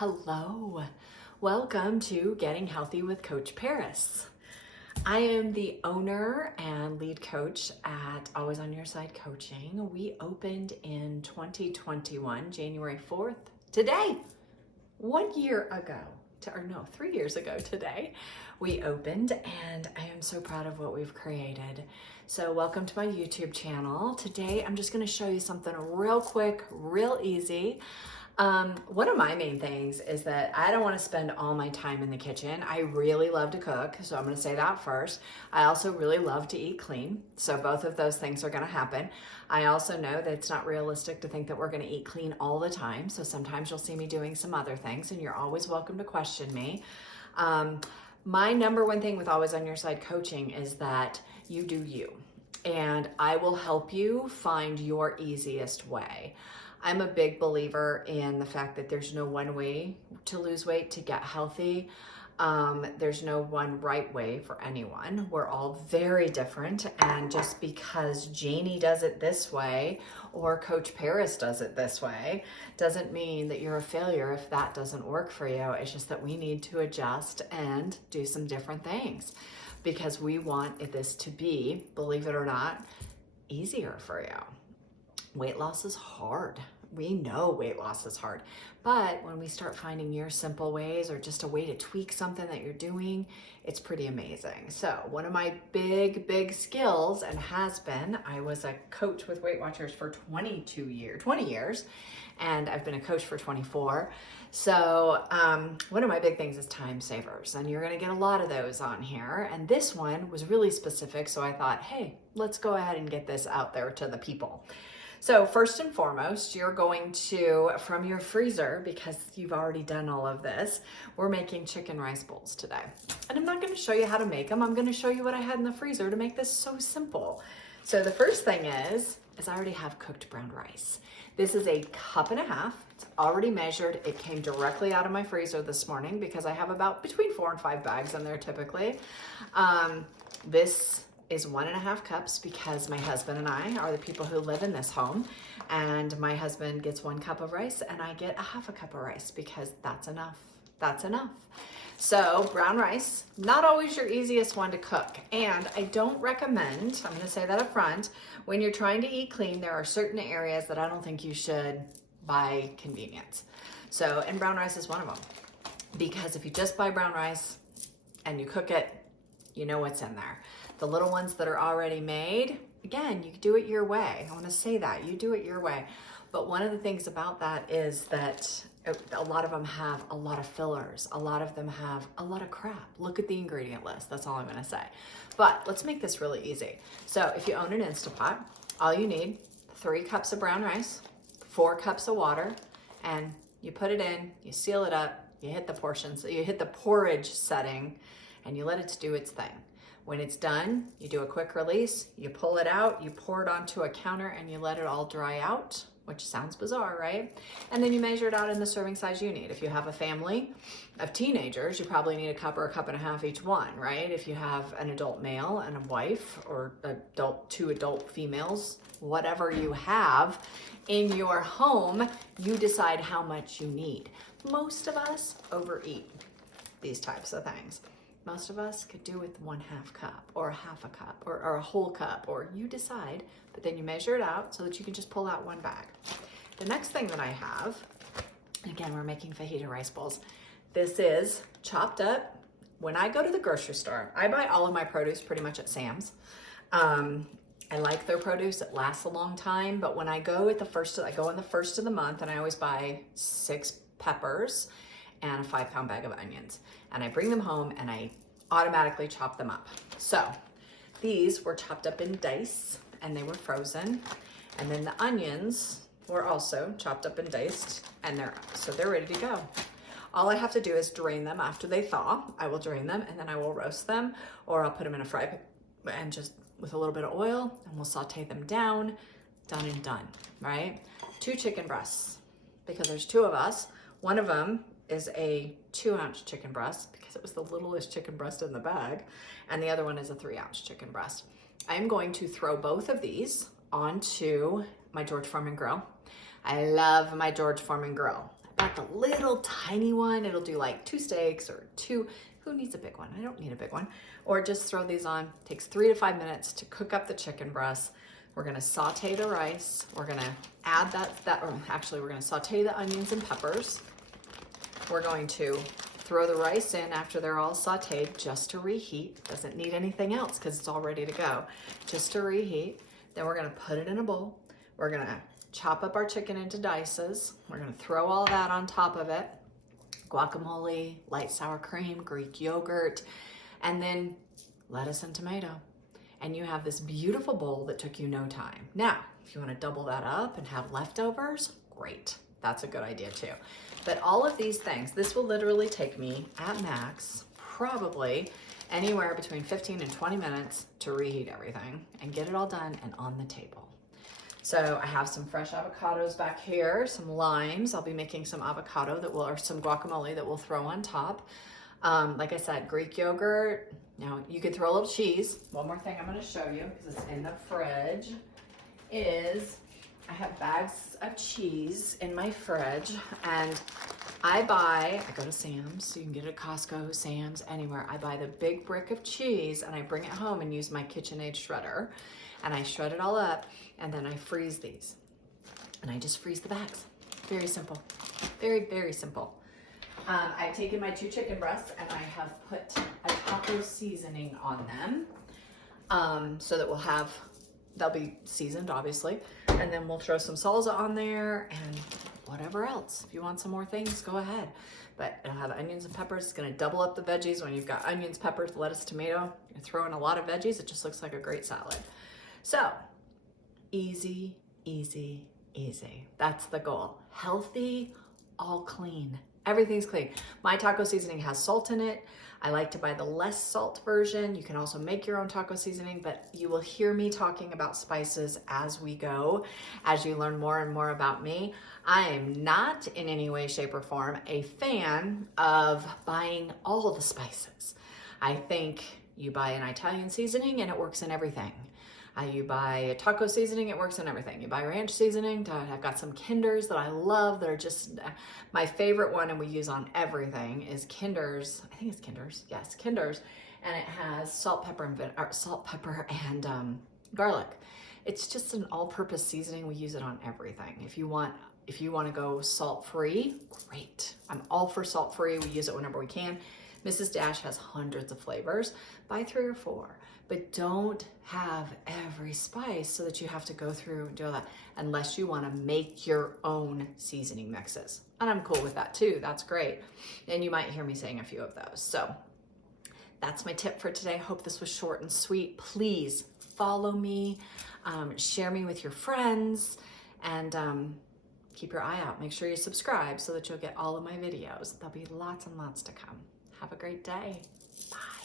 Hello, welcome to Getting Healthy with Coach Paris. I am the owner and lead coach at Always on Your Side Coaching. We opened in 2021, January 4th, today, 1 year ago, 3 years ago today, we opened, and I am so proud of what we've created. So welcome to my YouTube channel. Today, I'm just gonna show you something real quick, real easy. One of my main things is that I don't want to spend all my time in the kitchen. I really love to cook, so I'm going to say that first. I also really love to eat clean, so both of those things are going to happen. I also know that it's not realistic to think that we're going to eat clean all the time, so sometimes you'll see me doing some other things, and you're always welcome to question me. My number one thing with Always on Your Side Coaching is that you do you, and I will help you find your easiest way. I'm a big believer in the fact that there's no one way to lose weight, to get healthy. There's no one right way for anyone. We're all very different. And just because Janie does it this way or Coach Paris does it this way doesn't mean that you're a failure if that doesn't work for you. It's just that we need to adjust and do some different things because we want this to be, believe it or not, easier for you. Weight loss is hard. We know weight loss is hard, but when we start finding your simple ways or just a way to tweak something that you're doing, it's pretty amazing. So one of my big skills and has been, I was a coach with Weight Watchers for 20 years, and I've been a coach for 24. So one of my big things is time savers, and you're gonna get a lot of those on here. And this one was really specific, so I thought, hey, let's go ahead and get this out there to the people. So first and foremost, you're going to, from your freezer, because you've already done all of this, we're making chicken rice bowls today. And I'm not going to show you how to make them. I'm going to show you what I had in the freezer to make this so simple. So the first thing is I already have cooked brown rice. This is a 1.5 cups. It's already measured. It came directly out of my freezer this morning because I have about between 4 and 5 bags in there typically. This is 1.5 cups because my husband and I are the people who live in this home, and my husband gets 1 cup of rice and I get 1/2 cup of rice because that's enough. That's enough. So brown rice, not always your easiest one to cook. And I don't recommend, I'm gonna say that up front, when you're trying to eat clean, there are certain areas that I don't think you should buy convenience. So, and brown rice is one of them. Because if you just buy brown rice and you cook it, you know what's in there. The little ones that are already made, again, you do it your way. I want to say that, you do it your way. But one of the things about that is that a lot of them have a lot of fillers. A lot of them have a lot of crap. Look at the ingredient list. That's all I'm going to say. But let's make this really easy. So if you own an Instapot, all you need, 3 cups of brown rice, 4 cups of water, and you put it in, you seal it up, you hit the portions, you hit the porridge setting, and you let it do its thing. When it's done, you do a quick release, you pull it out, you pour it onto a counter, and you let it all dry out, which sounds bizarre, right? And then you measure it out in the serving size you need. If you have a family of teenagers, you probably need 1 cup or 1.5 cups each one, right? If you have an adult male and a wife, or 2 adult females, whatever you have in your home, you decide how much you need. Most of us overeat these types of things. Most of us could do with 1/2 cup or 1/2 cup or a whole cup, or you decide, but then you measure it out so that you can just pull out 1 bag. The next thing that I have, again, we're making fajita rice bowls. This is chopped up. When I go to the grocery store, I buy all of my produce pretty much at Sam's. I like their produce, it lasts a long time, but when I go I go on the first of the month, and I always buy 6 peppers and a 5-pound bag of onions. And I bring them home and I automatically chop them up. So these were chopped up in dice and they were frozen. And then the onions were also chopped up and diced, and they're ready to go. All I have to do is drain them after they thaw. I will drain them and then I will roast them, or I'll put them in a fry pan and just with a little bit of oil, and we'll saute them down, done and done, right? 2 chicken breasts, because there's 2 of us. One of them is a 2-ounce chicken breast because it was the littlest chicken breast in the bag, and the other one is a 3-ounce chicken breast. I'm going to throw both of these onto my George Foreman grill. I love my George Foreman grill. got the little tiny one. It'll do like 2 steaks or 2. Who needs a big one? I don't need a big one. Or just throw these on. Takes 3 to 5 minutes to cook up the chicken breast. We're gonna saute the rice. We're gonna add we're gonna saute the onions and peppers. We're going to throw the rice in after they're all sauteed just to reheat. Doesn't need anything else because it's all ready to go. Just to reheat. Then we're gonna put it in a bowl. We're gonna chop up our chicken into dices. We're gonna throw all that on top of it. Guacamole, light sour cream, Greek yogurt, and then lettuce and tomato. And you have this beautiful bowl that took you no time. Now, if you want to double that up and have leftovers, great. That's a good idea too. But all of these things, this will literally take me at max, probably anywhere between 15 and 20 minutes to reheat everything and get it all done and on the table. So I have some fresh avocados back here, some limes. I'll be making some avocado or some guacamole that we'll throw on top. Like I said, Greek yogurt. Now you could throw a little cheese. One more thing I'm gonna show you because it's in the fridge is I have bags of cheese in my fridge, and I go to Sam's, so you can get it at Costco, Sam's, anywhere. I buy the big brick of cheese and I bring it home and use my KitchenAid shredder, and I shred it all up, and then I freeze these. And I just freeze the bags. Very simple. Very, very simple. I've taken my 2 chicken breasts and I have put a taco seasoning on them so that they'll be seasoned, obviously. And then we'll throw some salsa on there and whatever else. If you want some more things, go ahead. But it'll have onions and peppers. It's gonna double up the veggies when you've got onions, peppers, lettuce, tomato. You throw in a lot of veggies, it just looks like a great salad. So, easy, easy, easy. That's the goal. Healthy, all clean. Everything's clean. My taco seasoning has salt in it. I like to buy the less salt version. You can also make your own taco seasoning, but you will hear me talking about spices as we go, as you learn more and more about me. I am not in any way, shape, or form a fan of buying all the spices. I think you buy an Italian seasoning and it works in everything. You buy a taco seasoning, it works in everything. You buy ranch seasoning, I've got some Kinders that I love that are just my favorite one, and we use on everything is Kinder's. I think it's Kinder's. Yes, Kinder's, and it has salt, pepper, and garlic. It's just an all-purpose seasoning. We use it on everything. If you want to go salt-free, great. I'm all for salt-free. We use it whenever we can. Mrs. Dash has hundreds of flavors. Buy 3 or 4. But don't have every spice so that you have to go through and do all that unless you want to make your own seasoning mixes. And I'm cool with that too. That's great. And you might hear me saying a few of those. So that's my tip for today. Hope this was short and sweet. Please follow me, share me with your friends, and keep your eye out. Make sure you subscribe so that you'll get all of my videos. There'll be lots and lots to come. Have a great day. Bye.